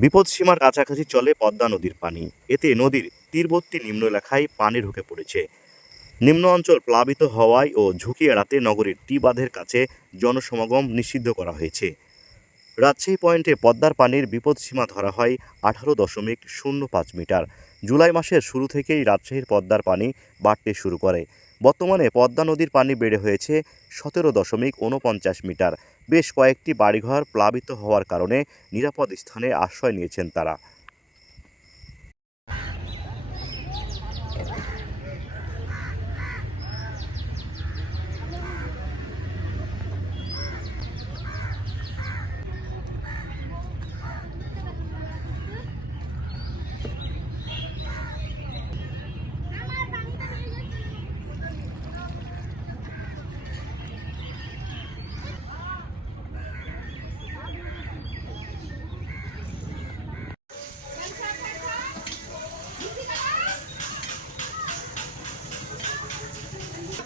বিপদসীমার কাছাকাছি চলে পদ্মা নদীর পানি। এতে নদীর তীরবর্তী নিম্ন এলাকায় পানি ঢুকে পড়েছে। নিম্ন অঞ্চল প্লাবিত হওয়ায় ও ঝুঁকি এড়াতে নগরীর টি বাঁধের কাছে জনসমাগম নিষিদ্ধ করা হয়েছে। রাজশাহী পয়েন্টে পদ্মার পানির বিপদসীমা ধরা হয় আঠারো দশমিক শূন্য পাঁচ মিটার। জুলাই মাসের শুরু থেকেই রাজশাহীর পদ্মার পানি বাড়তে শুরু করে। বর্তমানে পদ্মা নদীর পানি বেড়ে হয়েছে সতেরো দশমিক উনপঞ্চাশ মিটার। বেশ কয়েকটি বাড়িঘর প্লাবিত হওয়ার কারণে নিরাপদ স্থানে আশ্রয় নিয়েছেন তারা কেন দিবে না কি ব্যাপার তুমি এত ব্যাগ এখানে এত ব্যাগ ব্যাগ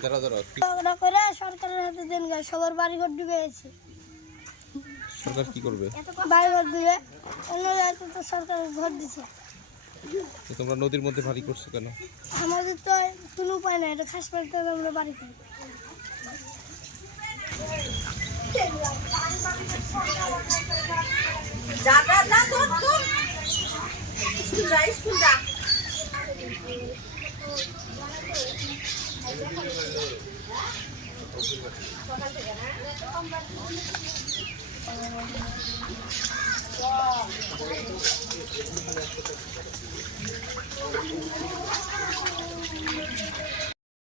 ঝগড়া করে সরকারের হাতে দেন গা সবার বাড়ি ঘর ডুবে আছে সরকার কি করবে? বাড়ি ঘর ডুবে অন্য জায়গাতে তো সরকার ঘর দিছে। তো তোমরা নদীর মধ্যে ভারী করছ কেন? আমাদের তো কোনো উপায় নাই এটা খাস পাড়িতে আমরা বাড়ি করি যা যা যা তো তো স্কুল যা স্কুল যা। Wow.